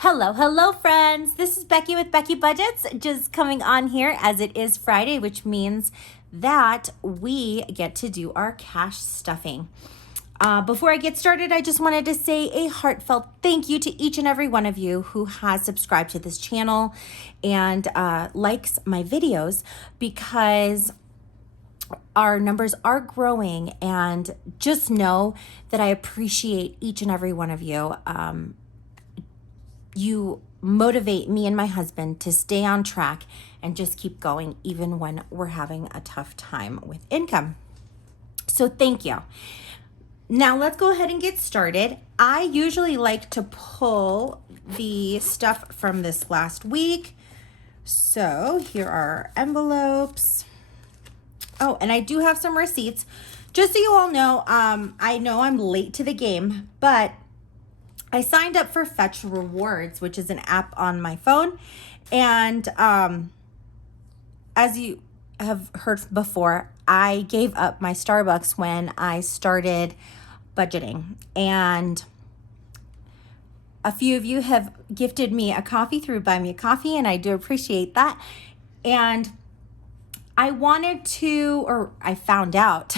Hello, friends. This is Becky with Becky Budgets, just coming on here as it is Friday, which means that we get to do our cash stuffing. Before I get started, I just wanted to say a heartfelt thank you to each and every one of you who has subscribed to this channel and likes my videos, because our numbers are growing, and just know that I appreciate each and every one of you. You motivate me and my husband to stay on track and just keep going even when we're having a tough time with income. So thank you. Now let's go ahead and get started. I usually like to pull the stuff from this last week. So here are our envelopes. Oh, and I do have some receipts. Just so you all know, I know I'm late to the game, but I signed up for Fetch Rewards, which is an app on my phone. And as you have heard before, I gave up my Starbucks when I started budgeting. And a few of you have gifted me a coffee through Buy Me a Coffee, and I do appreciate that. And I found out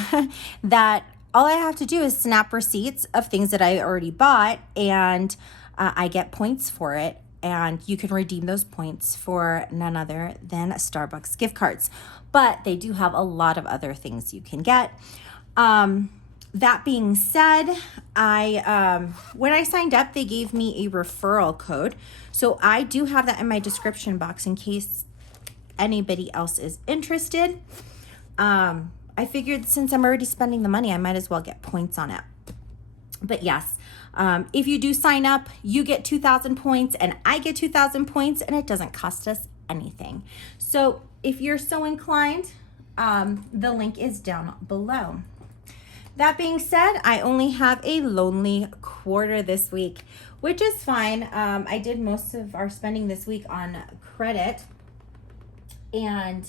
that all I have to do is snap receipts of things that I already bought, and I get points for it. And you can redeem those points for none other than Starbucks gift cards. But they do have a lot of other things you can get. That being said, when I signed up, they gave me a referral code. So I do have that in my description box in case anybody else is interested. I figured since I'm already spending the money, I might as well get points on it. But yes, if you do sign up, you get 2,000 points and I get 2,000 points, and it doesn't cost us anything. So if you're so inclined, the link is down below. That being said, I only have a lonely quarter this week, which is fine. I did most of our spending this week on credit, and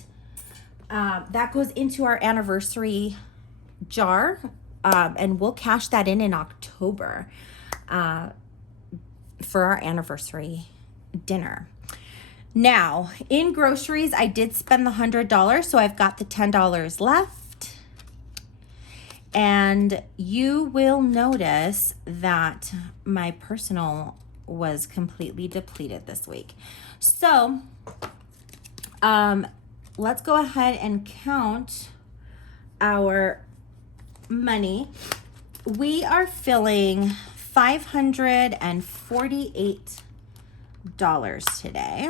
that goes into our anniversary jar, and we'll cash that in October for our anniversary dinner. Now, in groceries, I did spend the $100, so I've got the $10 left. And you will notice that my personal was completely depleted this week. So, let's go ahead and count our money. We are filling $548 today.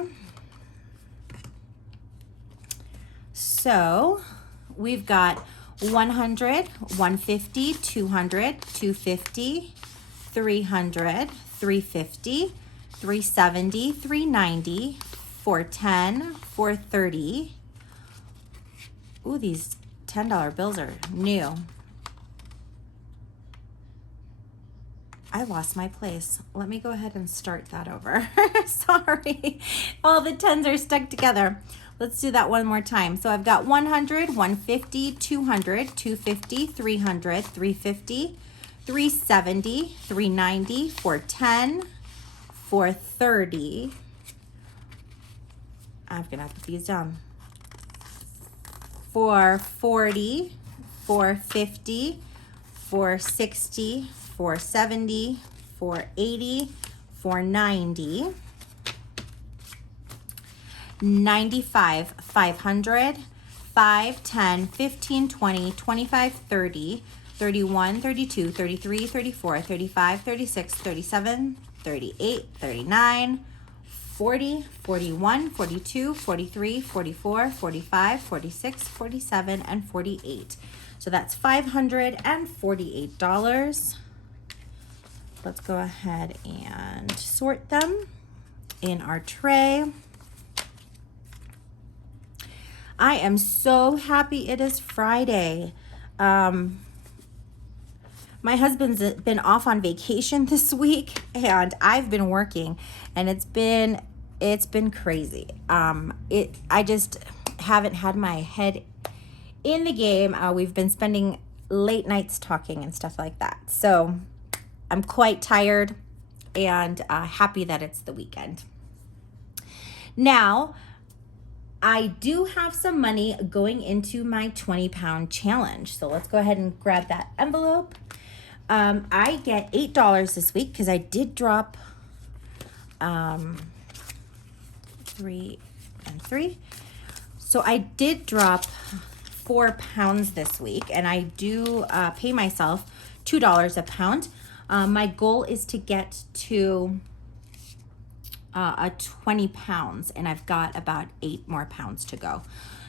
So we've got 100, 150, 200, 250, 300, 350, 370, 390, 410, 430. Ooh, these $10 bills are new. I lost my place. Let me go ahead and start that over. Sorry. All the 10s are stuck together. Let's do that one more time. So I've got 100, 150, 200, 250, 300, 350, 370, 390, 410, 430. I'm going to have to put these down. 440, 450, 460, 470, 480, 490, 95, 500, 5, 10, 15, 20, 25, 30, 31, 32, 33, 34, 35, 36, 37, 38, 39, 40, 41, 42, 43, 44, 45, 46, 47, and 48. So that's $548. Let's go ahead and sort them in our tray. I am so happy it is Friday. My husband's been off on vacation this week, and I've been working, and it's been crazy. I just haven't had my head in the game. We've been spending late nights talking and stuff like that. So I'm quite tired. and happy that it's the weekend. Now, I do have some money going into my 20-pound challenge. So let's go ahead and grab that envelope. I get $8 this week because I did drop 3 and 3. So I did drop 4 pounds this week, and I do pay myself $2 a pound. My goal is to get to 20 pounds, and I've got about 8 more pounds to go.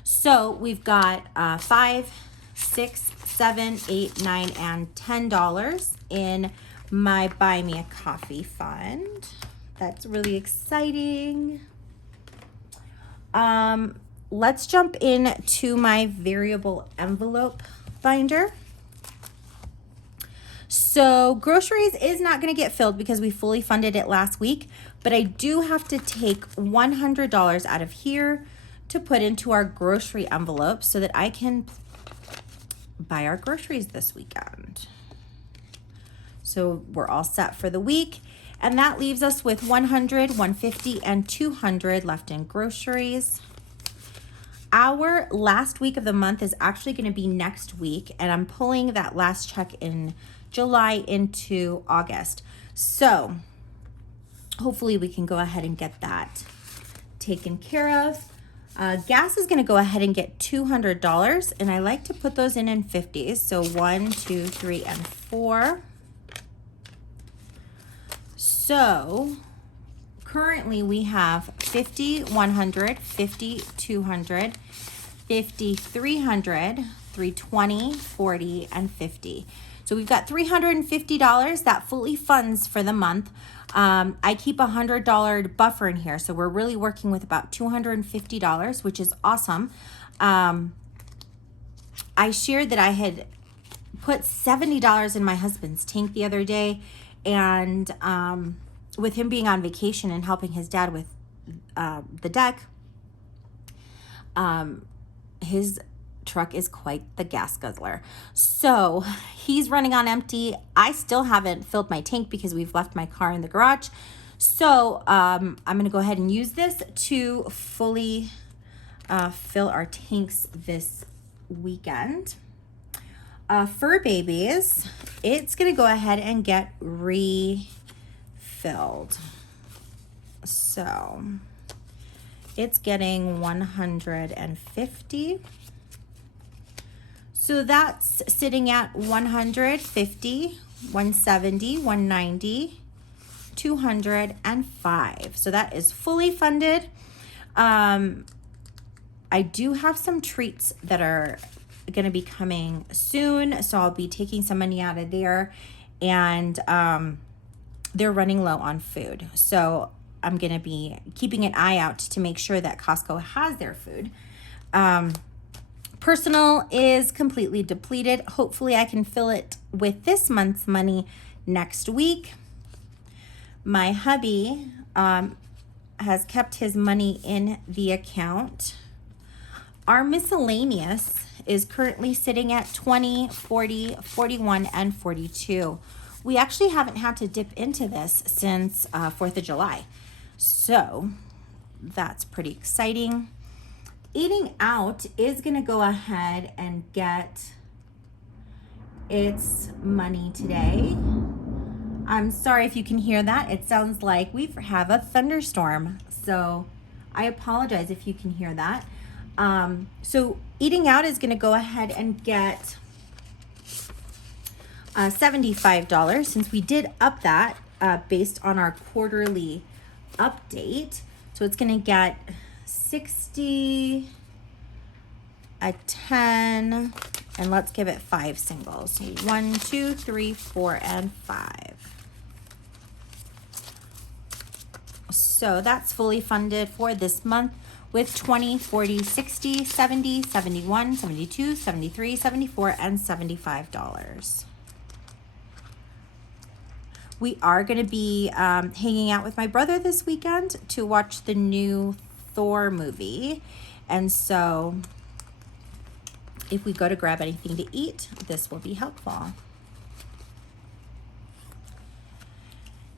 So we've got 5, 6, 7, 8, 9, and $10 in my Buy Me a Coffee fund. That's really exciting. Let's jump into my variable envelope binder. So groceries is not going to get filled because we fully funded it last week, but I do have to take $100 out of here to put into our grocery envelope so that I can buy our groceries this weekend. So we're all set for the week, and that leaves us with 100, 150, and 200 left in groceries. Our last week of the month is actually going to be next week, and I'm pulling that last check in July into August. So hopefully we can go ahead and get that taken care of. Gas is going to go ahead and get $200, and I like to put those in 50s. So 1, 2, 3, and 4. So currently we have 50, 100, 50, 200, 50, 300, 320, 40, and 50. So we've got $350 that fully funds for the month. I keep a $100 buffer in here, so we're really working with about $250, which is awesome. I shared that I had put $70 in my husband's tank the other day, and with him being on vacation and helping his dad with the deck, his truck is quite the gas guzzler. So he's running on empty. I still haven't filled my tank because we've left my car in the garage. So I'm going to go ahead and use this to fully fill our tanks this weekend. Fur babies, it's going to go ahead and get refilled. So it's getting 150. So that's sitting at 150, 170, 190, 205. So that is fully funded. I do have some treats that are going to be coming soon, so I'll be taking some money out of there, and they're running low on food. So I'm going to be keeping an eye out to make sure that Costco has their food. Personal is completely depleted. Hopefully I can fill it with this month's money next week. My hubby has kept his money in the account. Our miscellaneous is currently sitting at 20, 40, 41, and 42. We actually haven't had to dip into this since 4th of July. So that's pretty exciting. Eating out is going to go ahead and get its money today. I'm sorry if you can hear that. It sounds like we have a thunderstorm. So I apologize if you can hear that. So eating out is going to go ahead and get $75 since we did up that based on our quarterly update. So it's going to get 60, a 10, and let's give it 5 singles. 1, 2, 3, 4, and 5. So that's fully funded for this month with 20, 40, 60, 70, 71, 72, 73, 74, and $75. We are going to be hanging out with my brother this weekend to watch the new Thor movie. And so if we go to grab anything to eat, this will be helpful.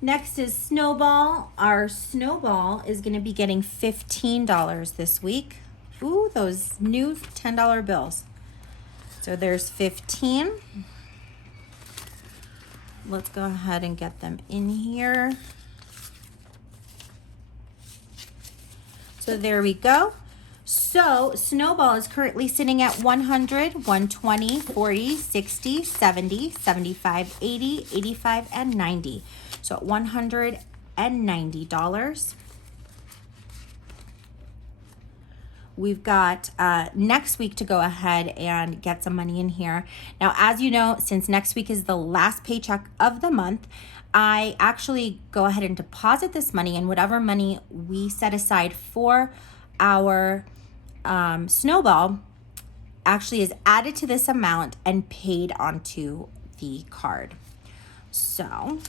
Next is Snowball. Our Snowball is going to be getting $15 this week. Ooh, those new $10 bills. So there's 15. Let's go ahead and get them in here. So there we go. So Snowball is currently sitting at 100, 120, 40, 60, 70, 75, 80, 85, and 90. So at $190. We've got next week to go ahead and get some money in here. Now, as you know, since next week is the last paycheck of the month, I actually go ahead and deposit this money, and whatever money we set aside for our Snowball actually is added to this amount and paid onto the card. So,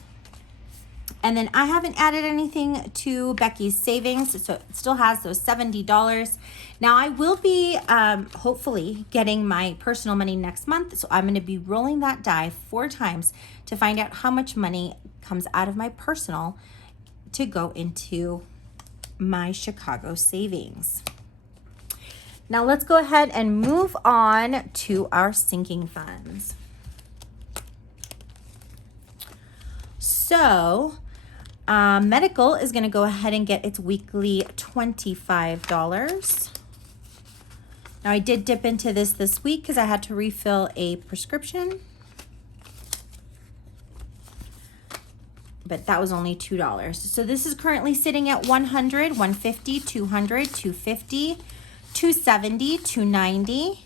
and then I haven't added anything to Becky's savings, so it still has those $70. Now I will be hopefully getting my personal money next month, so I'm going to be rolling that die 4 times to find out how much money comes out of my personal to go into my Chicago savings. Now let's go ahead and move on to our sinking funds. So medical is going to go ahead and get its weekly $25. Now I did dip into this week because I had to refill a prescription, but that was only $2. So this is currently sitting at 100, 150, 200, 250, 270, 290,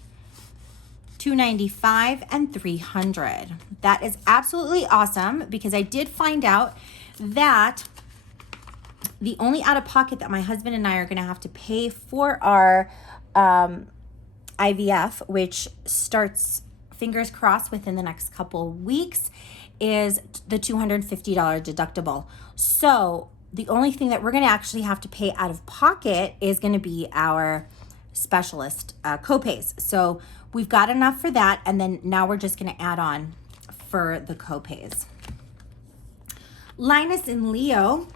295, and 300. That is absolutely awesome because I did find out that the only out-of-pocket that my husband and I are going to have to pay for our IVF, which starts, fingers crossed, within the next couple weeks, is the $250 deductible. So the only thing that we're going to actually have to pay out of pocket is going to be our specialist copays. So we've got enough for that, and then now we're just going to add on for the copays. Linus and Leo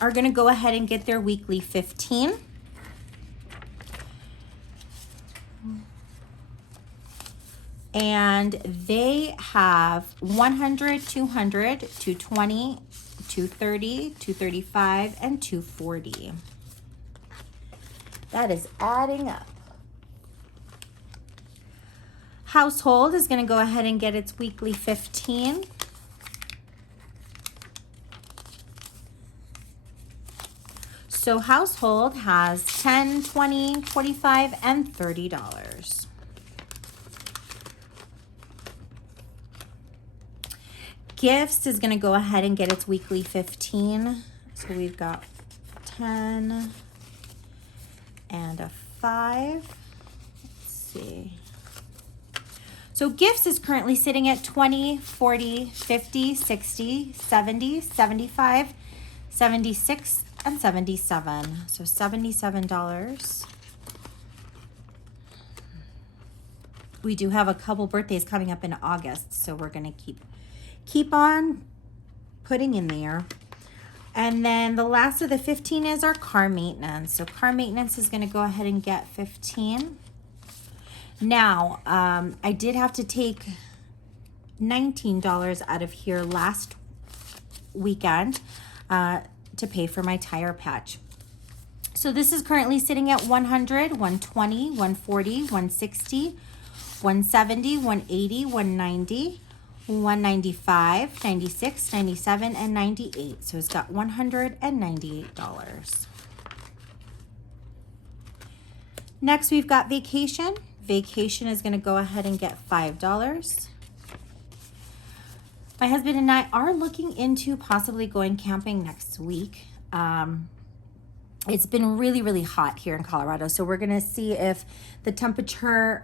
are going to go ahead and get their weekly 15. And they have 100, 200, 220, 230, 235, and 240. That is adding up. Household is going to go ahead and get its weekly 15. So household has 10, 20, 25, and $30. Gifts is going to go ahead and get its weekly 15. So we've got 10 and a 5. Let's see. So gifts is currently sitting at 20, 40, 50, 60, 70, 75, 76, and 77. So $77. We do have a couple birthdays coming up in August, so we're going to keep on putting in there. And then the last of the 15 is our car maintenance. So car maintenance is going to go ahead and get 15. Now, I did have to take $19 out of here last weekend to pay for my tire patch. So this is currently sitting at 100, 120, 140, 160, 170, 180, 190, 195, 96, 97, and 98. So it's got $198. Next, we've got vacation. Vacation is going to go ahead and get $5. My husband and I are looking into possibly going camping next week. It's been really, really hot here in Colorado, so we're going to see if the temperature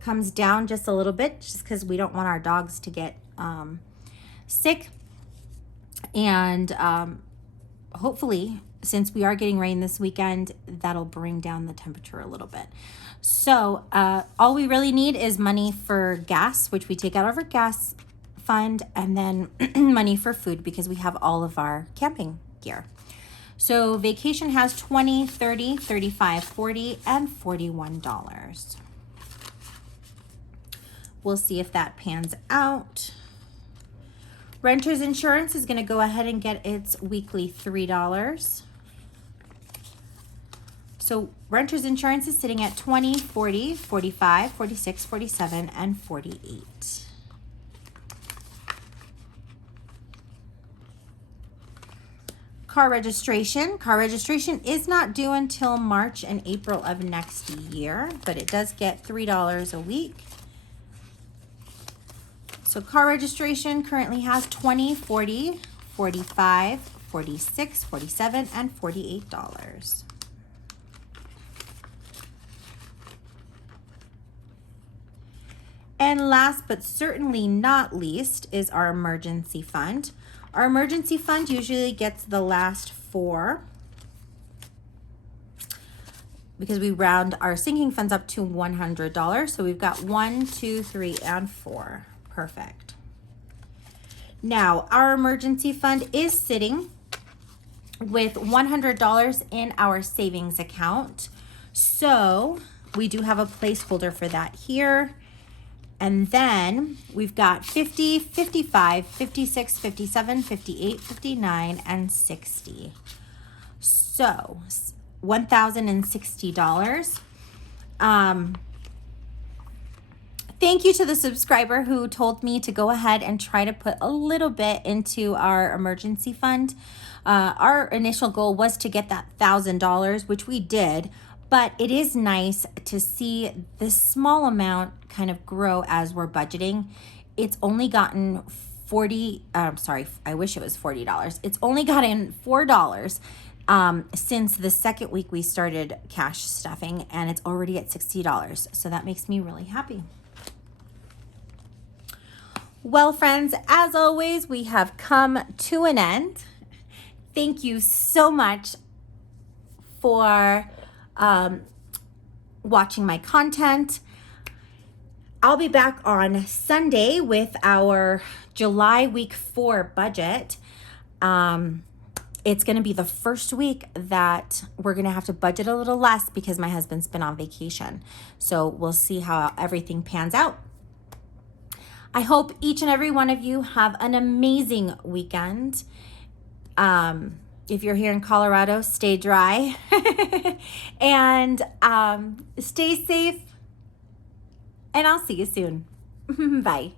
comes down just a little bit, just because we don't want our dogs to get sick. And hopefully, since we are getting rain this weekend, that'll bring down the temperature a little bit. So all we really need is money for gas, which we take out of our gas fund, and then money for food because we have all of our camping gear. So vacation has $20, $30, $35, $40, and $41. We'll see if that pans out. Renter's insurance is going to go ahead and get its weekly $3. So renter's insurance is sitting at 20, 40, 45, 46, 47, and 48. Car registration. Car registration is not due until March and April of next year, but it does get $3 a week. So car registration currently has 20, 40, 45, 46, 47, and $48. And last but certainly not least is our emergency fund. Our emergency fund usually gets the last four because we round our sinking funds up to $100. So we've got 1, 2, 3, and 4. Perfect. Now, our emergency fund is sitting with $100 in our savings account. So we do have a placeholder for that here. And then we've got 50, 55, 56, 57, 58, 59, and 60. So $1,060. Thank you to the subscriber who told me to go ahead and try to put a little bit into our emergency fund. Our initial goal was to get that $1,000, which we did. But it is nice to see this small amount kind of grow as we're budgeting. It's only gotten I wish it was $40. It's only gotten $4 since the second week we started cash stuffing, and it's already at $60. So that makes me really happy. Well, friends, as always, we have come to an end. Thank you so much for watching my content. I'll be back on Sunday with our July week 4 budget. It's going to be the first week that we're going to have to budget a little less because my husband's been on vacation. So we'll see how everything pans out. I hope each and every one of you have an amazing weekend. If you're here in Colorado, stay dry and stay safe, and I'll see you soon. Bye.